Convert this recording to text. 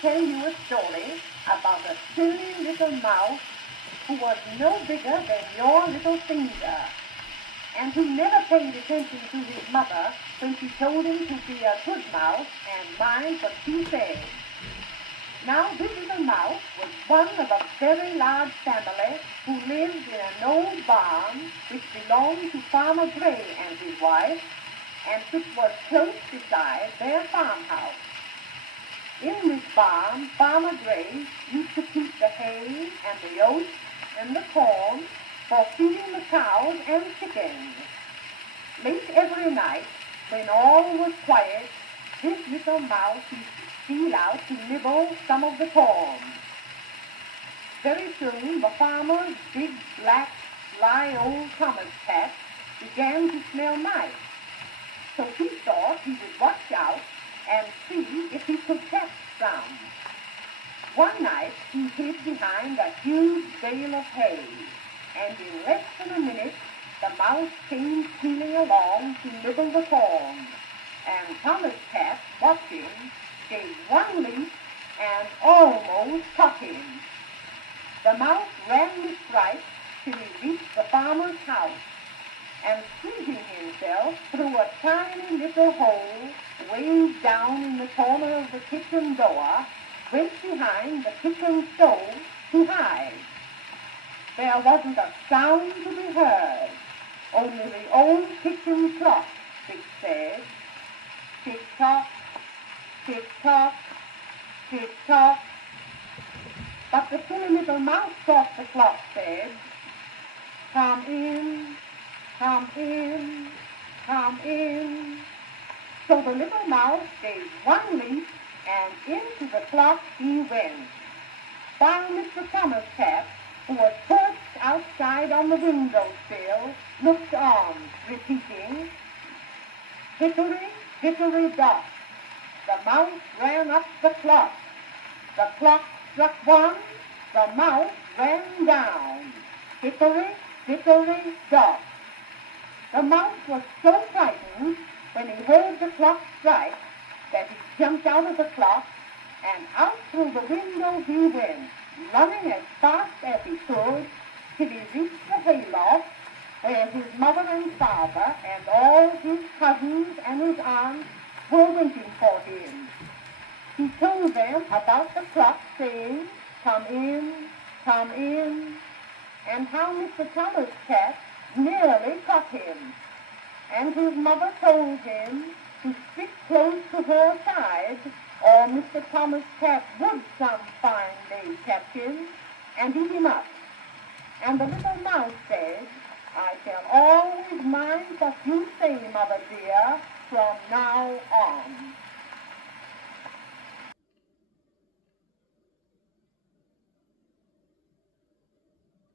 tell you a story about a silly little mouse who was no bigger than your little finger, and who never paid attention to his mother when she told him to be a good mouse and mind what she said. Now this little mouse was one of a very large family who lived in an old barn which belonged to Farmer Gray and his wife, and which was close beside their farmhouse. In this barn, Farmer Gray used to keep the hay and the oats and the corn for feeding the cows and chickens. Late every night, when all was quiet, this little mouse used to steal out to nibble some of the corn. Very soon, the farmer's big, black, sly old Thomas cat began to smell nice. So he thought he would watch out and see if he could catch some. One night he hid behind a huge bale of hay, and in less than a minute the mouse came stealing along to nibble the corn, and Thomas Cat, watching, gave one leap and almost caught him. The mouse ran with fright till he reached the farmer's house, and squeezing himself through a tiny little hole way down in the corner of the kitchen door, went behind the kitchen stove to hide. There wasn't a sound to be heard, only the old kitchen clock, which said, tick-tock, tick-tock, tick-tock. But the silly little mouse thought the clock said, come in, come in, come in. So the little mouse gave one leap, and into the clock he went, while Mr. Thomas Cat, who was perched outside on the windowsill, looked on, repeating, hickory, hickory dock. The mouse ran up the clock. The clock struck one, the mouse ran down. Hickory, hickory dock. The mouse was so frightened when he heard the clock strike that he jumped out of the clock, and out through the window he went, running as fast as he could, till he reached the hayloft, where his mother and father and all his cousins and his aunts were waiting for him. He told them about the clock, saying, come in, and how Mr. Thomas Cat nearly caught him. And his mother told him to stick close to her side, or Mr. Thomas Cat would some fine day catch him and eat him up. And the little mouse said, I shall always mind what you say, Mother dear, from now on.